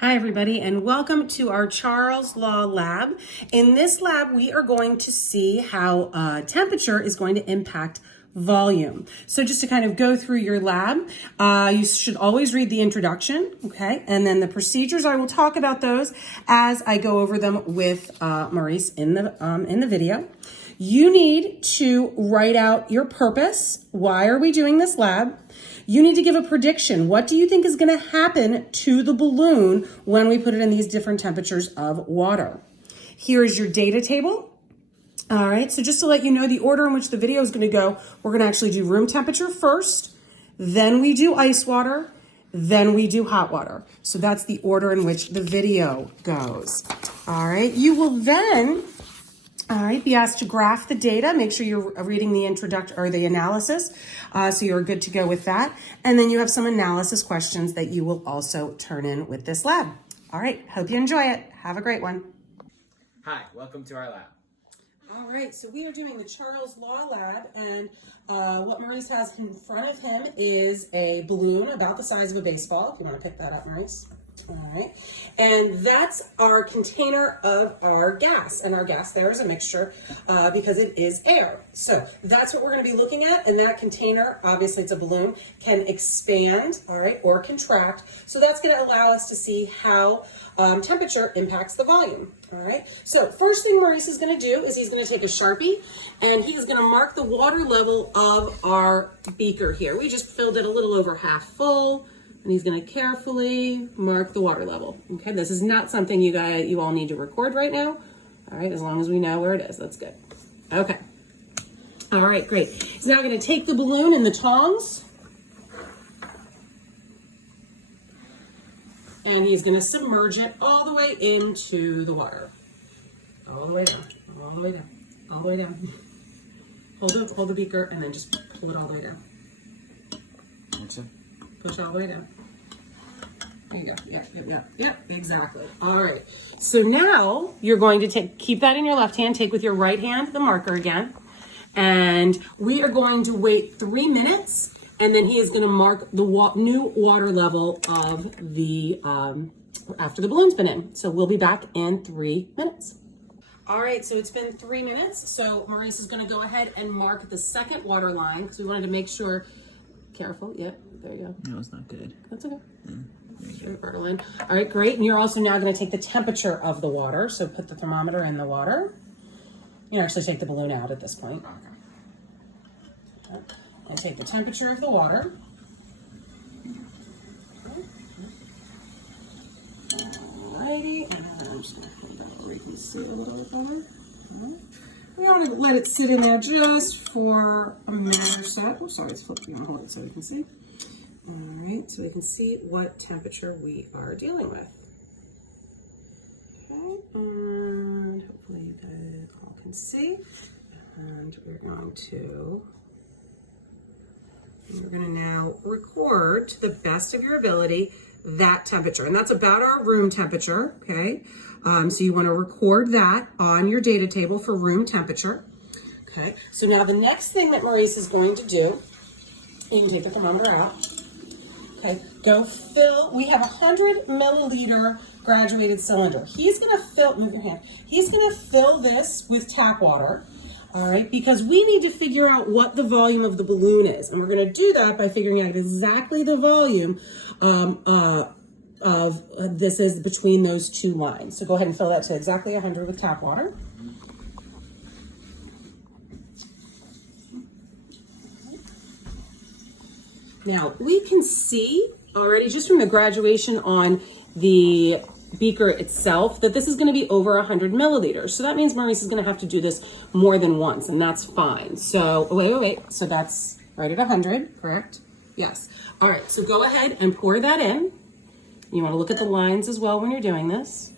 Hi everybody, and welcome to our Charles Law Lab. In this lab, we are going to see how temperature is going to impact volume. So just to kind of go through your lab, you should always read the introduction, okay? And then the procedures, I will talk about those as I go over them with Maurice in the video. You need to write out your purpose. Why are we doing this lab? You need to give a prediction. What do you think is going to happen to the balloon when we put it in these different temperatures of water? Here is your data table. All right, so just to let you know the order in which the video is going to go, we're going to actually do room temperature first, then we do ice water, then we do hot water. So that's the order in which the video goes. All right, you will then be asked to graph the data. Make sure you're reading the introduction or the analysis, so you're good to go with that. And then you have some analysis questions that you will also turn in with this lab. All right, hope you enjoy it. Have a great one. Hi, welcome to our lab. All right, so we are doing the Charles Law Lab, and what Maurice has in front of him is a balloon about the size of a baseball, if you want to pick that up, Maurice. All right, and that's our container of our gas, and our gas there is a mixture because it is air. So that's what we're going to be looking at, and that container, obviously it's a balloon, can expand, all right, or contract. So that's going to allow us to see how temperature impacts the volume. All right, so first thing Maurice is going to do is he's going to take a Sharpie, and he is going to mark the water level of our beaker here. We just filled it a little over half full. And he's going to carefully mark the water level. Okay, this is not something you all need to record right now. All right, as long as we know where it is, that's good. Okay. All right, great. He's now going to take the balloon and the tongs, and he's going to submerge it all the way into the water. All the way down, all the way down, all the way down. Hold the beaker and then just pull it all the way down. Push all the way down. There you go. Yep, exactly. All right. So now you're going to keep that in your left hand, take with your right hand the marker again, and we are going to wait 3 minutes, and then he is going to mark the new water level of the, after the balloon's been in. So we'll be back in 3 minutes. All right, so it's been 3 minutes. So Maurice is going to go ahead and mark the second water line because we wanted to make sure. Careful, yep, there you go. No, it's not good. That's okay. All right, great. And you're also now going to take the temperature of the water. So put the thermometer in the water. You actually take the balloon out at this point. Okay. And take the temperature of the water. Alrighty, and I'm just going to put it out where you can see a little bit better. We want to let it sit in there just for a minute or so. Oh, sorry, it's flipped. You want to hold it so you can see. All right, so we can see what temperature we are dealing with. Okay, and hopefully you guys all can see. And we're going to now record to the best of your ability that temperature. And that's about our room temperature, okay? So you want to record that on your data table for room temperature. Okay, so now the next thing that Maurice is going to do, you can take the thermometer out. Okay, go fill, we have a 100 milliliter graduated cylinder. He's going to fill, move your hand, he's going to fill this with tap water, all right, because we need to figure out what the volume of the balloon is. And we're going to do that by figuring out exactly the volume of this is between those two lines. So go ahead and fill that to exactly 100 with tap water. Now we can see already just from the graduation on the beaker itself that this is going to be over 100 milliliters. So that means Maurice is going to have to do this more than once, and that's fine. So wait. So that's right at 100, correct? Yes. All right. So go ahead and pour that in. You want to look at the lines as well when you're doing this.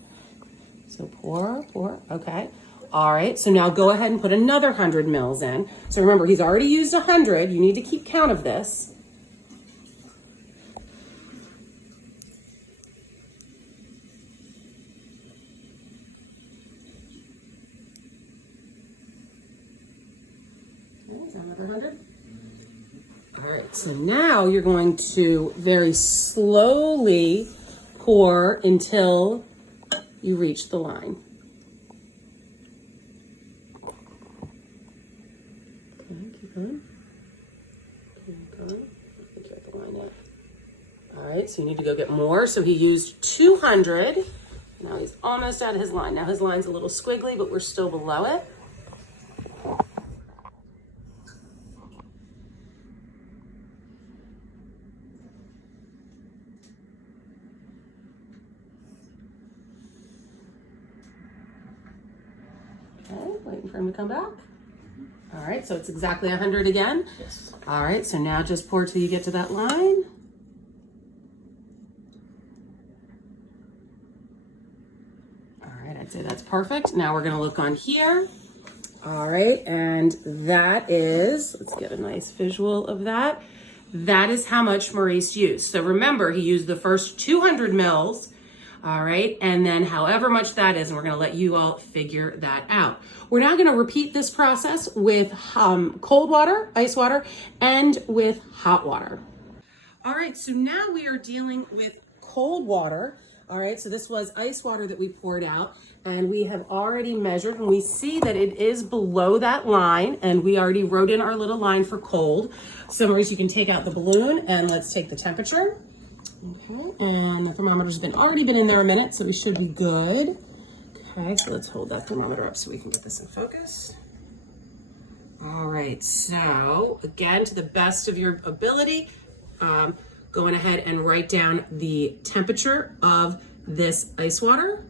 So pour. Okay. All right. So now go ahead and put another 100 mils in. So remember, he's already used 100. You need to keep count of this. Another 100. All right, so now you're going to very slowly pour until you reach the line. Okay, keep going. Keep going. I think you're at the line yet. All right, so you need to go get more. So he used 200. Now he's almost at his line. Now his line's a little squiggly, but we're still below it. Okay, waiting for him to come back. All right, so it's exactly 100 again. Yes. All right, so now just pour till you get to that line. I'd say that's perfect. Now we're gonna look on here. All right, and that is, let's get a nice visual of that. That is how much Maurice used. So remember, he used the first 200 mils, all right, and then however much that is, and we're gonna let you all figure that out. We're now gonna repeat this process with cold water, ice water, and with hot water. All right, so now we are dealing with cold water. All right, so this was ice water that we poured out, and we have already measured, and we see that it is below that line, and we already wrote in our little line for cold. So Maurice, you can take out the balloon, and let's take the temperature. Okay, and the thermometer's already been in there a minute, so we should be good. Okay, so let's hold that thermometer up so we can get this in focus. All right, so again, to the best of your ability, going ahead and write down the temperature of this ice water.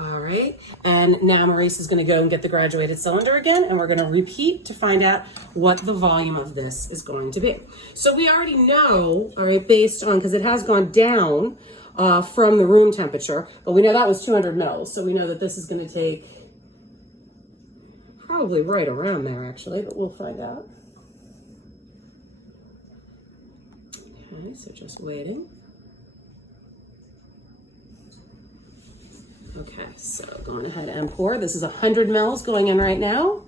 All right, and now Maurice is gonna go and get the graduated cylinder again, and we're gonna repeat to find out what the volume of this is going to be. So we already know, all right, based on, because it has gone down from the room temperature, but we know that was 200 mils, so we know that this is gonna take probably right around there actually, but we'll find out. Okay, so just waiting. Okay, so going ahead and pour. This is 100 mils going in right now.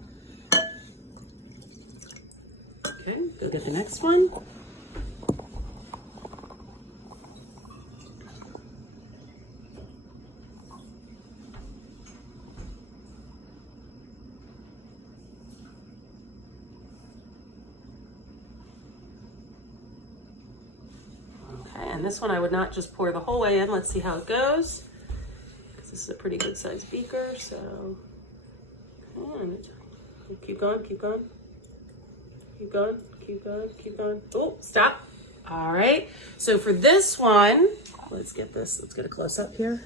Okay, go get the next one. Okay, and this one I would not just pour the whole way in. Let's see how it goes. This is a pretty good sized beaker, so come on. Keep going, keep going. Keep going, keep going, keep going. Oh, stop. All right, so for this one, let's get a close up here.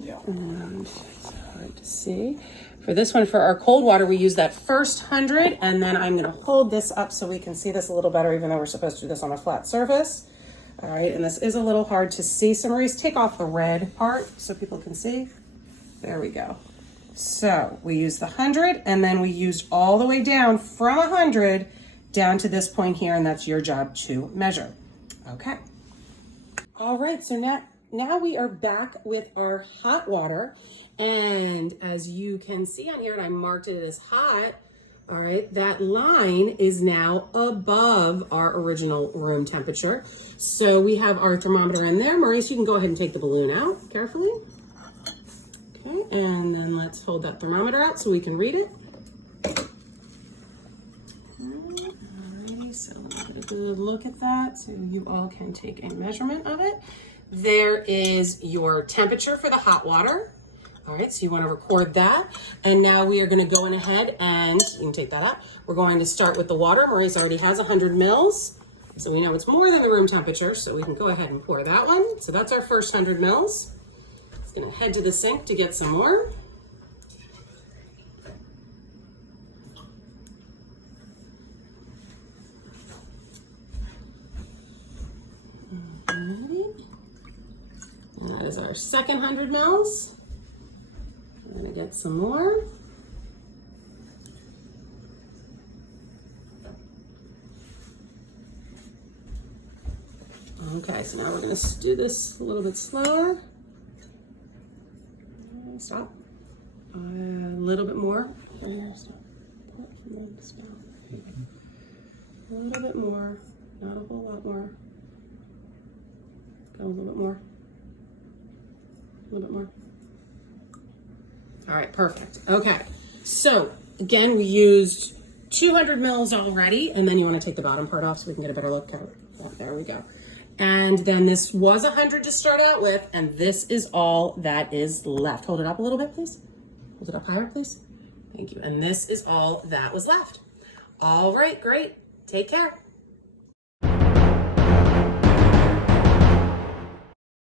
Yeah. And it's hard to see. For this one, for our cold water, we use that first 100, and then I'm gonna hold this up so we can see this a little better, even though we're supposed to do this on a flat surface. All right, and this is a little hard to see. So Maurice, take off the red part so people can see. There we go. So we used the 100, and then we used all the way down from 100 down to this point here, and that's your job to measure. Okay. All right, so now we are back with our hot water, and as you can see on here, and I marked it as hot, all right, that line is now above our original room temperature. So we have our thermometer in there. Maurice, you can go ahead and take the balloon out carefully. Okay, and then let's hold that thermometer out so we can read it. Alrighty, so let's get a good look at that so you all can take a measurement of it. There is your temperature for the hot water. All right, so you want to record that. And now we are going to go in ahead and, you can take that out. We're going to start with the water. Maurice already has 100 mils. So we know it's more than the room temperature, so we can go ahead and pour that one. So that's our first 100 mils. It's going to head to the sink to get some more. And that is our second 100 mils. We're gonna get some more. Okay, so now we're gonna do this a little bit slower. Stop. A little bit more. Here, stop. A little bit more. Not a whole lot more. Go a little bit more. A little bit more. All right, perfect. Okay, so again, we used 200 mils already, and then you want to take the bottom part off so we can get a better look at it. Oh, there we go. And then this was 100 to start out with, and this is all that is left. Hold it up a little bit, please. Hold it up higher, please. Thank you. And this is all that was left. All right, great. Take care.